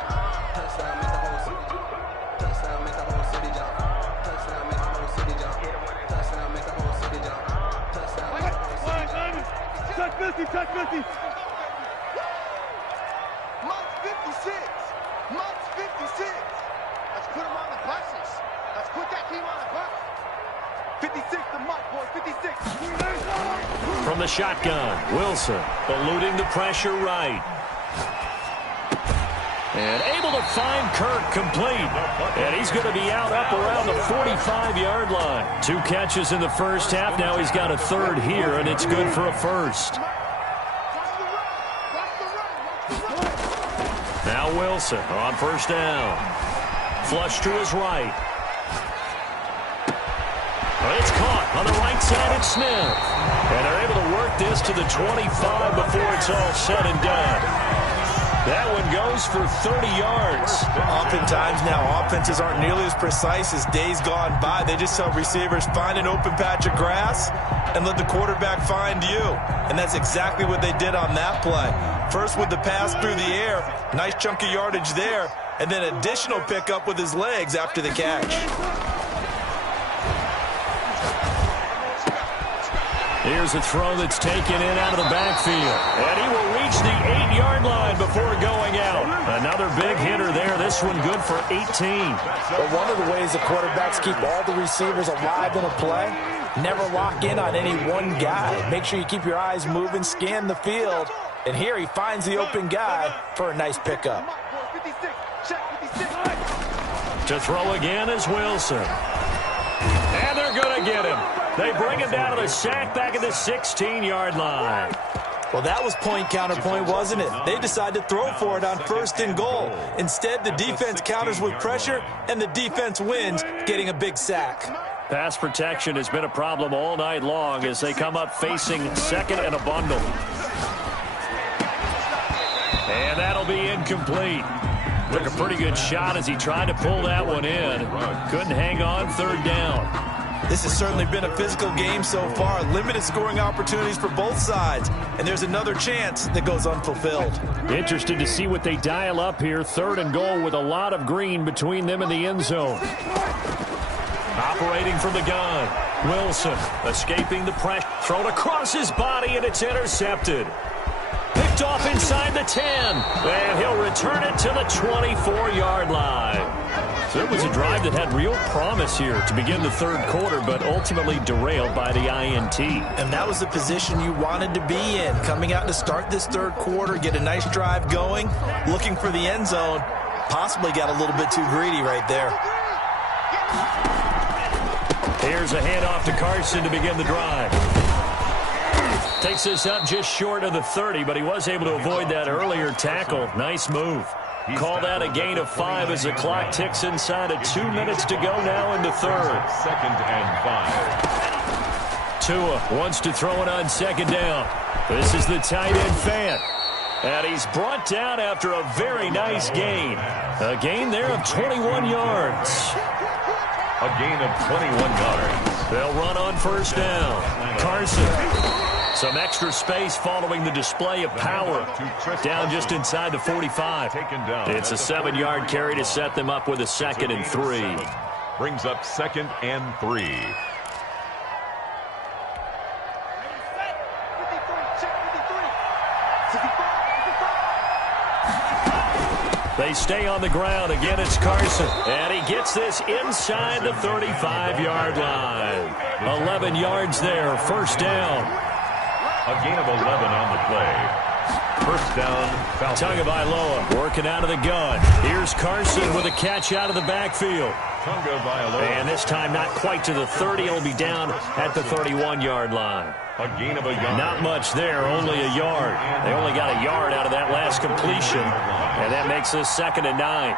Touch 50. Monk's 56. Monk's 56. Let's put him on the buses. Let's put that team on the bus. 56 to Monk, boys. 56. From the shotgun, Wilson eluding the pressure right. And able to find Kirk complete. And he's going to be out up around the 45-yard line. 2 catches in the first half. Now he's got a third here, and it's good for a first. Now Wilson on first down. Flush to his right. It's caught on the right side at Smith. And they're able to work this to the 25 before it's all said and done. That one goes for 30 yards. Oftentimes now, offenses aren't nearly as precise as days gone by. They just tell receivers, find an open patch of grass and let the quarterback find you. And that's exactly what they did on that play. First with the pass through the air, nice chunk of yardage there, and then additional pickup with his legs after the catch. Here's a throw that's taken in out of the backfield. And he will reach the 8-yard line before going out. Another big hitter there. This one good for 18. But one of the ways the quarterbacks keep all the receivers alive in a play, never lock in on any one guy. Make sure you keep your eyes moving, scan the field. And here he finds the open guy for a nice pickup. To throw again is Wilson. And they're going to get him. They bring him down to the sack back at the 16-yard line. Well, that was point counterpoint, wasn't it? They decided to throw for it on 1st and goal. Instead, the defense counters with pressure, and the defense wins, getting a big sack. Pass protection has been a problem all night long as they come up facing 2nd and a bundle. And that'll be incomplete. Took a pretty good shot as he tried to pull that one in. Couldn't hang on 3rd down. This has certainly been a physical game so far. Limited scoring opportunities for both sides. And there's another chance that goes unfulfilled. Interested to see what they dial up here. 3rd and goal with a lot of green between them and the end zone. Operating from the gun. Wilson escaping the pressure. Thrown across his body, and it's intercepted. Picked off inside the 10. And he'll return it to the 24-yard line. So it was a drive that had real promise here to begin the 3rd quarter, but ultimately derailed by the INT. And that was the position you wanted to be in. Coming out to start this 3rd quarter, get a nice drive going, looking for the end zone. Possibly got a little bit too greedy right there. Here's a handoff to Carson to begin the drive. Takes this up just short of the 30, but he was able to avoid that earlier tackle. Nice move. Call that a gain of 5 as the clock ticks inside of 2 minutes to go now in the 3rd. 2nd and 5. Tua wants to throw it on 2nd down. This is the tight end Fant. And he's brought down after a very nice gain. A gain there of 21 yards. A gain of 21 yards. They'll run on 1st down. Carson. Some extra space following the display of power. Down just inside the 45. It's a 7-yard carry to set them up with a 2nd and 3. Brings up 2nd and 3. They stay on the ground. Again, it's Carson. And he gets this inside the 35-yard line. 11 yards there. 1st down. A gain of 11 on the play. 1st down, Falcons. Tagovailoa working out of the gun. Here's Carson with a catch out of the backfield. And this time not quite to the 30. It'll be down at the 31-yard line. A gain of a yard. Not much there, only a yard. They only got a yard out of that last completion. And that makes this 2nd and 9.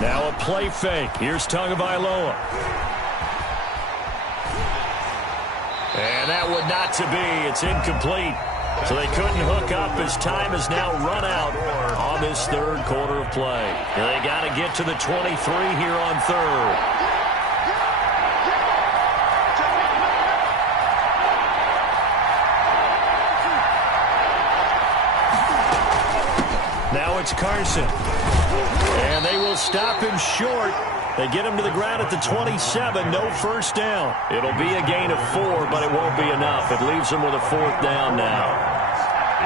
Now a play fake. Here's Tagovailoa. And that would not to be. It's incomplete. So they couldn't hook up as time has now run out on this 3rd quarter of play. And they got to get to the 23 here on 3rd. Now it's Carson. And they will stop him short. They get him to the ground at the 27. No 1st down. It'll be a gain of 4, but it won't be enough. It leaves them with a 4th down now.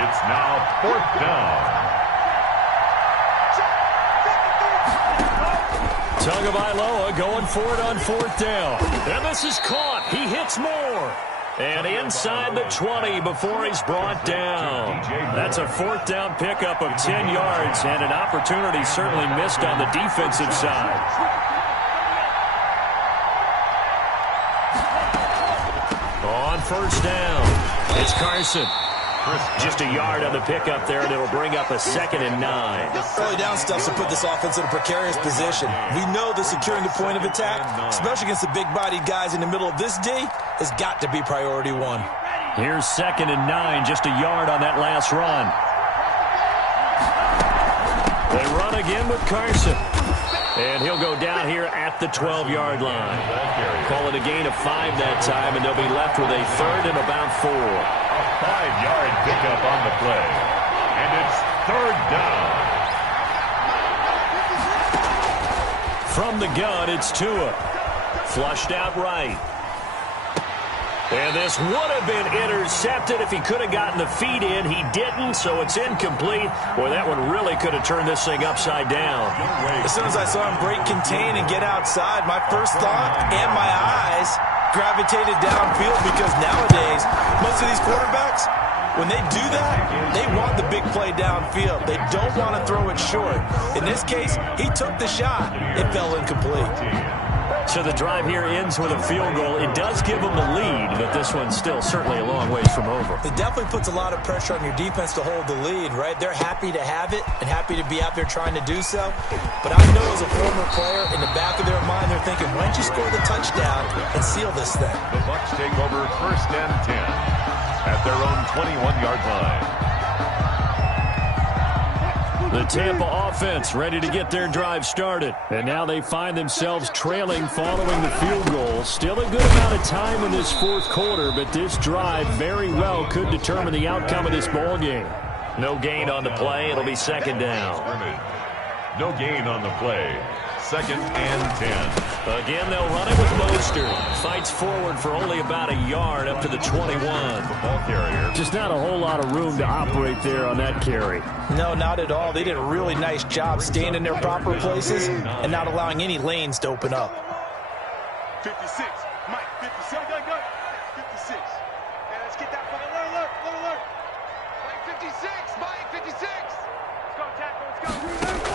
It's now 4th down. Tagovailoa going for it on 4th down. And this is caught. He hits more. And inside the 20 before he's brought down. That's a 4th down pickup of 10 yards and an opportunity certainly missed on the defensive side. On 1st down, it's Carson. Just a yard on the pickup there, and it'll bring up a 2nd and 9. Early down stuff to put this offense in a precarious position. We know that securing the point of attack, especially against the big-bodied guys in the middle of this D, has got to be priority 1. Here's 2nd and 9, just a yard on that last run. They run again with Carson. And he'll go down here at the 12-yard line. Call it a gain of 5 that time, and they'll be left with a 3rd and about 4. A 5-yard pickup on the play. And it's 3rd down. From the gun, it's Tua. Flushed out right. And this would have been intercepted if he could have gotten the feet in. He didn't, so it's incomplete. Boy, that one really could have turned this thing upside down. As soon as I saw him break contain and get outside, my first thought and my eyes gravitated downfield, because nowadays, most of these quarterbacks, when they do that, they want the big play downfield. They don't want to throw it short. In this case, he took the shot. It fell incomplete. So the drive here ends with a field goal. It does give them the lead, but this one's still certainly a long ways from over. It definitely puts a lot of pressure on your defense to hold the lead, right? They're happy to have it and happy to be out there trying to do so. But I know as a former player, in the back of their mind, they're thinking, why don't you score the touchdown and seal this thing? The Bucs take over 1st and 10 at their own 21-yard line. The Tampa offense ready to get their drive started. And now they find themselves trailing following the field goal. Still a good amount of time in this 4th quarter, but this drive very well could determine the outcome of this ball game. No gain on the play. It'll be 2nd down. No gain on the play. 2nd and 10. Again, they'll run it with Mostert. Fights forward for only about a yard up to the 21. Ball carrier. Just not a whole lot of room to operate there on that carry. No, not at all. They did a really nice job staying in their proper places and not allowing any lanes to open up. 56. Mike, 56. Go. 56. Okay, let's get that. Alert. Mike, 56. Mike, 56. Let's go, tackle. Let's go.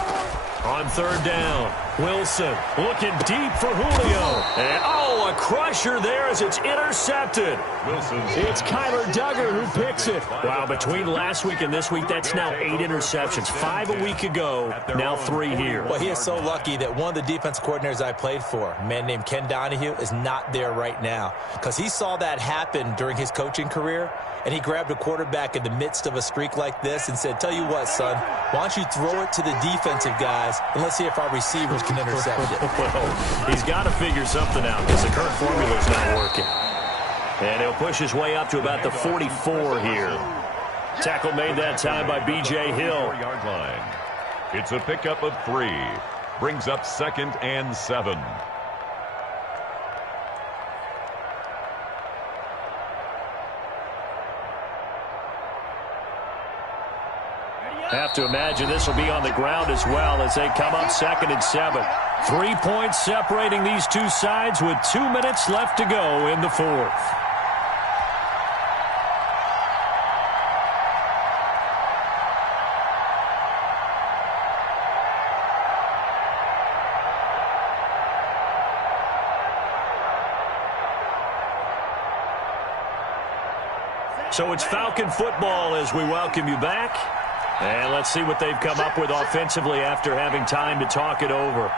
On 3rd down, Wilson looking deep for Julio. And, a crusher there as it's intercepted. It's Kyler Duggar who picks it. Wow, between last week and this week, that's now 8 interceptions. 5 a week ago, now 3 here. Well, he is so lucky that one of the defense coordinators I played for, a man named Ken Donahue, is not there right now, because he saw that happen during his coaching career, and he grabbed a quarterback in the midst of a streak like this and said, tell you what, son, why don't you throw it to the defensive guys, and let's see if our receivers can intercept it. Well, he's got to figure something out because the current formula's not working. And he'll push his way up to about the 44 here. Tackle made that time by B.J. Hill. Yard line. It's a pickup of 3. Brings up 2nd and 7. Have to imagine this will be on the ground as well as they come up 2nd and 7. 3 points separating these two sides with 2 minutes left to go in the 4th. So it's Falcon football as we welcome you back. And let's see what they've come up with offensively after having time to talk it over.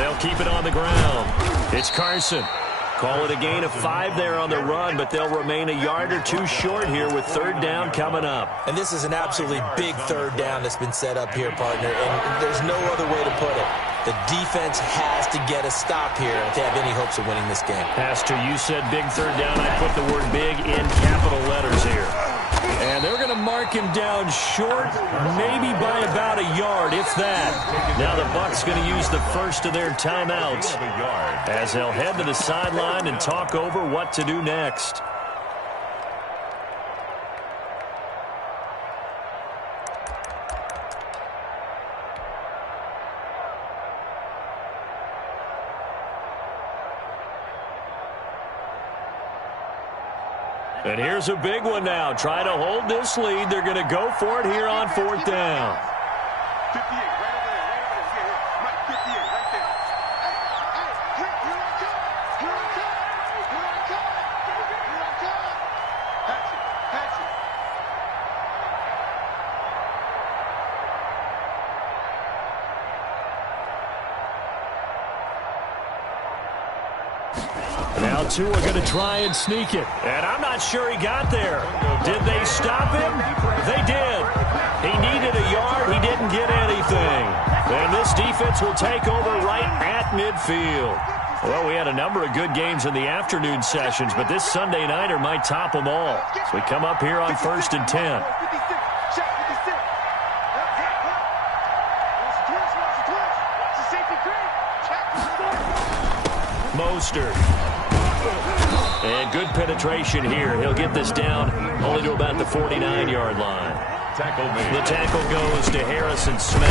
They'll keep it on the ground. It's Carson. Call it a gain of 5 there on the run, but they'll remain a yard or 2 short here with 3rd down coming up. And this is an absolutely big 3rd down that's been set up here, partner, and there's no other way to put it. The defense has to get a stop here if they have any hopes of winning this game. Has to. You said big 3rd down. I put the word big in capital letters here. And they're going to mark him down short, maybe by about a yard, if that. Now the Bucs going to use the first of their timeouts as they'll head to the sideline and talk over what to do next. And here's a big one now. Try to hold this lead. They're going to go for it here on 4th down. 58, right over there, yeah, here. Mike, 58, right there. Hey, here I come. Hatchet. Now two are going to try and sneak it. And I'm not sure he got there. Did they stop him? They did. He needed a yard. He didn't get anything. And this defense will take over right at midfield. Well, we had a number of good games in the afternoon sessions, but this Sunday nighter might top them all. So we come up here on 1st and 10. Mostert. And good penetration here. He'll get this down only to about the 49-yard line. The tackle goes to Harrison Smith.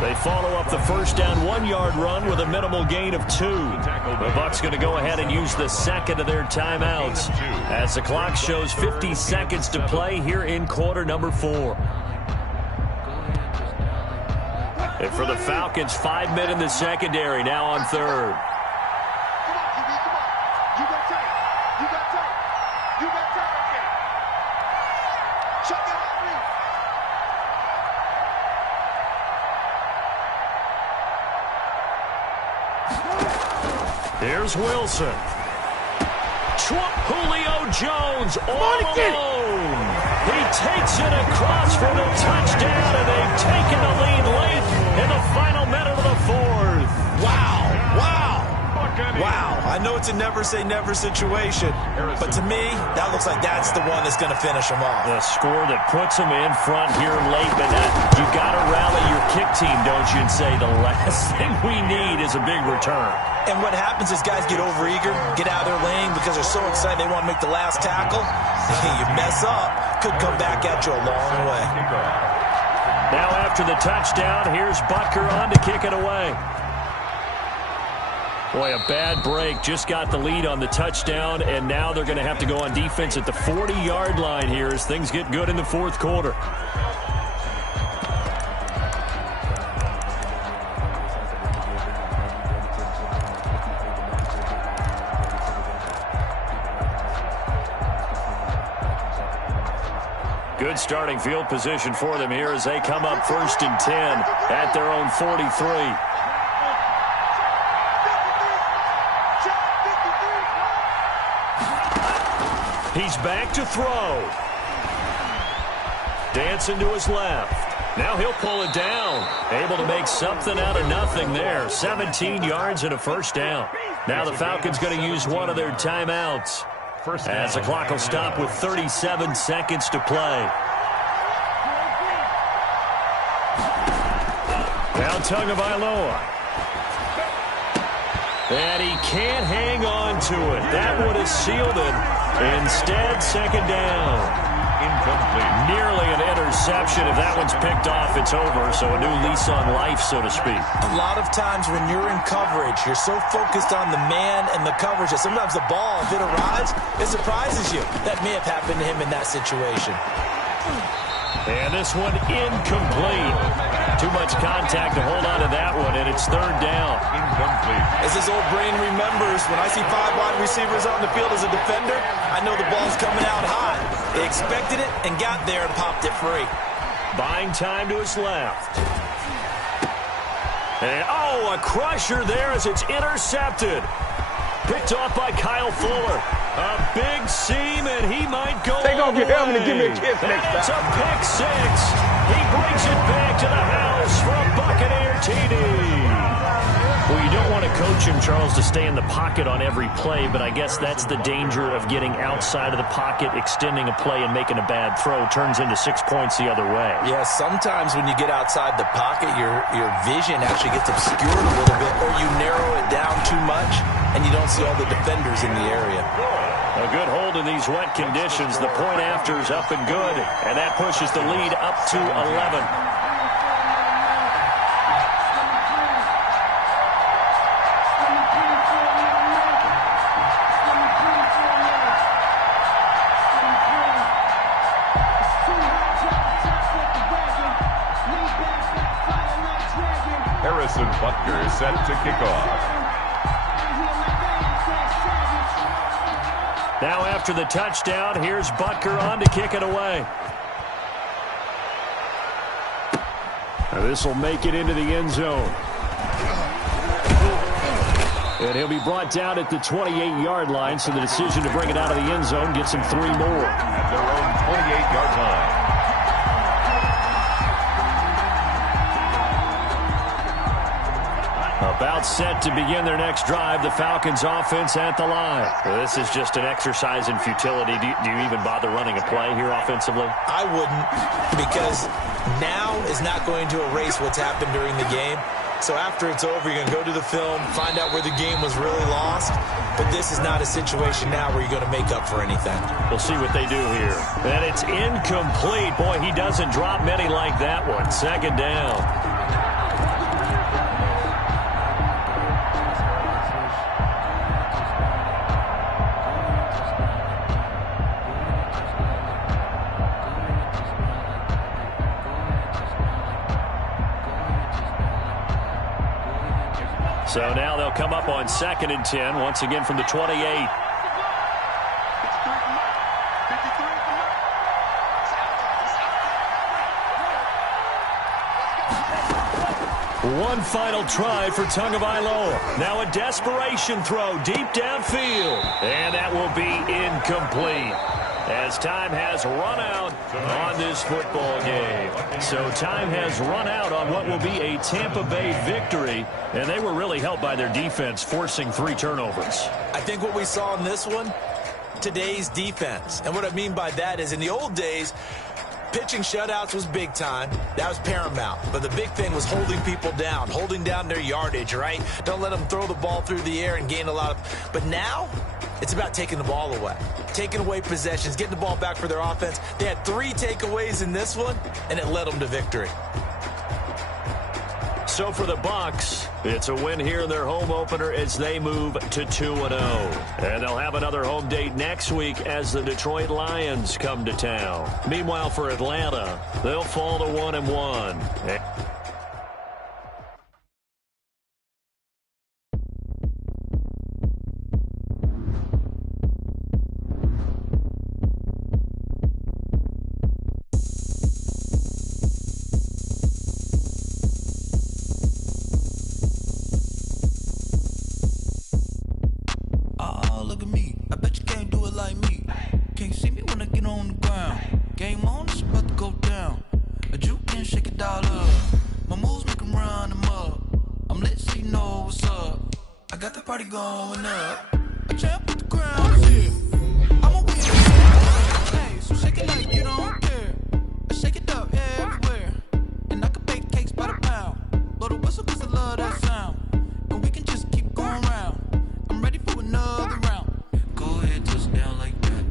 They follow up the first down 1-yard run with a minimal gain of 2. The Bucs going to go ahead and use the second of their timeouts as the clock shows 50 seconds to play here in quarter number 4. And for the Falcons, 5 men in the secondary now on 3rd. Here's Wilson. Julio Jones all alone. He takes it across for the touchdown, and they've taken the lead late in the final minute of the 4th. Wow. I know it's a never-say-never situation, but to me, that looks like that's the one that's going to finish them off. The score that puts them in front here late, but you got to rally your kick team, don't you, and say the last thing we need is a big return. And what happens is guys get overeager, get out of their lane because they're so excited they want to make the last tackle. You mess up, could come back at you a long way. Now after the touchdown, here's Butker on to kick it away. Boy, a bad break. Just got the lead on the touchdown, and now they're going to have to go on defense at the 40-yard line here as things get good in the 4th quarter. Good starting field position for them here as they come up 1st and 10 at their own 43. He's back to throw. Dancing to his left. Now he'll pull it down. Able to make something out of nothing there. 17 yards and a first down. Now the Falcons going to use one of their timeouts. As the clock will stop with 37 seconds to play. Now Tagovailoa. And he can't hang on to it. That would have sealed it. Instead, second down. Incomplete. Nearly an interception. If that one's picked off, it's over. So a new lease on life, so to speak. A lot of times when you're in coverage, you're so focused on the man and the coverage that sometimes the ball, if it arrives, it surprises you. That may have happened to him in that situation. And this one incomplete. Too much contact to hold on to that one, and it's third down. Incomplete. As his old brain remembers, when I see 5 wide receivers on the field as a defender, I know the ball's coming out hot. They expected it and got there and popped it free. Buying time to his left. And, a crusher there as it's intercepted. Picked off by Kyle Fuller. A big seam, and he might go They gonna get him and give me a kiss next time. It's a pick 6. He brings it back to the house for a Buccaneer TD. Well, you don't want to coach him, Charles, to stay in the pocket on every play, but I guess that's the danger of getting outside of the pocket, extending a play, and making a bad throw. Turns into 6 points the other way. Yeah, sometimes when you get outside the pocket, your vision actually gets obscured a little bit, or you narrow it down too much, and you don't see all the defenders in the area. A good hold in these wet conditions. The point after is up and good, and that pushes the lead up to 11. Harrison Butker is set to kick off. Now after the touchdown, here's Butker on to kick it away. This will make it into the end zone. And he'll be brought down at the 28-yard line, so the decision to bring it out of the end zone gets him 3 more. At their own 28-yard line. About set to begin their next drive, the Falcons offense at the line. Well, this is just an exercise in futility. Do you even bother running a play here offensively? I wouldn't, because now is not going to erase what's happened during the game. So after it's over, you're going to go to the film, find out where the game was really lost. But this is not a situation now where you're going to make up for anything. We'll see what they do here. And it's incomplete. Boy, he doesn't drop many like that one. Second down. So now they'll come up on 2nd and 10, once again from the 28. One final try for Tagovailoa. Now a desperation throw deep downfield. And that will be incomplete, as time has run out on this football game. So time has run out on what will be a Tampa Bay victory, and they were really helped by their defense, forcing 3 turnovers. I think what we saw in this one, today's defense. And what I mean by that is in the old days, pitching shutouts was big time. That was paramount. But the big thing was holding people down, holding down their yardage, right? Don't let them throw the ball through the air and gain a lot of... But now, it's about taking the ball away. Taking away possessions, getting the ball back for their offense. They had 3 takeaways in this one, and it led them to victory. So for the Bucs, it's a win here in their home opener as they move to 2-0. And they'll have another home date next week as the Detroit Lions come to town. Meanwhile, for Atlanta, they'll fall to 1-1. Going up, a champ with the crown here. I'm a winner. Hey, so shake it like you don't care. I shake it up everywhere, and I can bake cakes by the pound. Blow the whistle 'cause I love that sound, and we can just keep going round. I'm ready for another round. Go ahead, touchdown like that.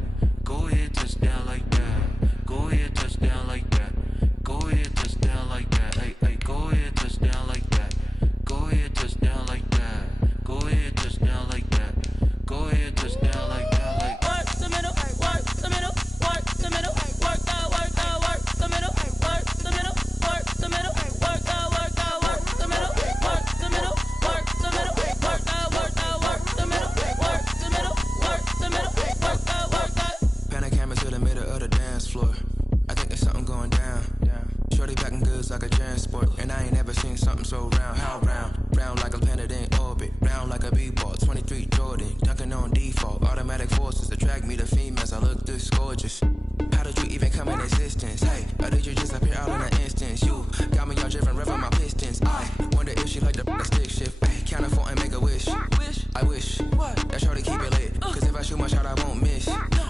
Go ahead, touchdown like that. Go ahead, touchdown like that. Go ahead, touchdown like that. Hey, hey, go ahead, touchdown like that. Go ahead, touchdown like that. Go ahead, touchdown like that. Go ahead, touchdown like that. Like work the middle, work the middle, work the middle, work the middle, work the middle, work the middle, work the middle, work the middle, work the middle, work the middle, work the middle, work the middle, work the. Pan a camera to the middle of the dance floor. I think there's something going down. Shorty packing goods like a transport, and I ain't never seen something so round. How round? Round like a planet in orbit, round like a b-ball. 23 Jordan, dunking on default. Automatic forces attract me to females. I look this gorgeous. How did you even come in existence? Hey, or did you just appear out in an instance? You got me all driven, revving my pistons. I wonder if she like the stick shift. Hey, count it 4 and make a wish. I wish that shorty keep it lit, 'cause if I shoot my shot, I won't miss.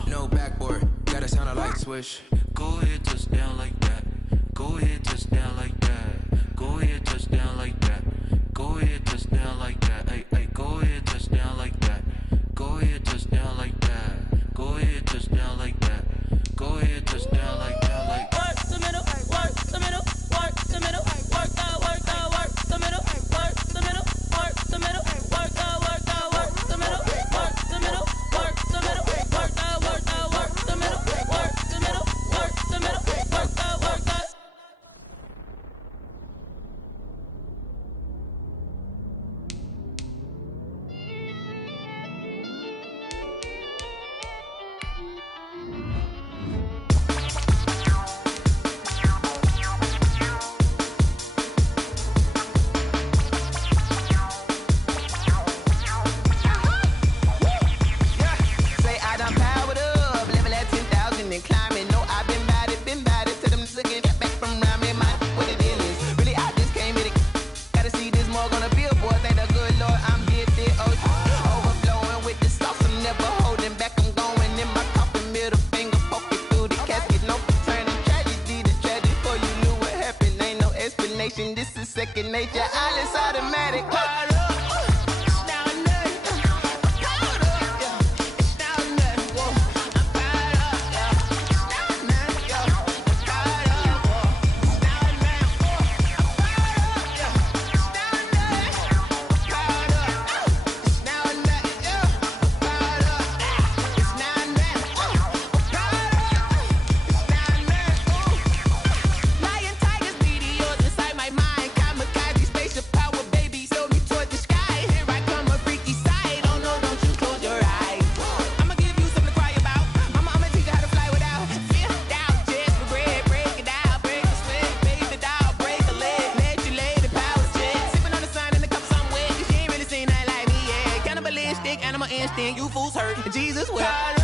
No backboard, gotta sound a light switch. Go ahead, touchdown like that. Go ahead, touchdown like that. Go ahead, touchdown like that. Go ahead, touchdown like that. Hey, hey, go ahead, touchdown like that. Go ahead, touchdown like that. Go ahead, touchdown like that. Go ahead, touchdown like that. Like work the middle, work the middle, work the middle, work the middle, work the middle, work the middle, work the middle, work the middle, work the middle, work the middle, work the middle, work the middle, work the middle, work the middle, Silence automatic. Animal instinct, you fools hurt. Jesus will.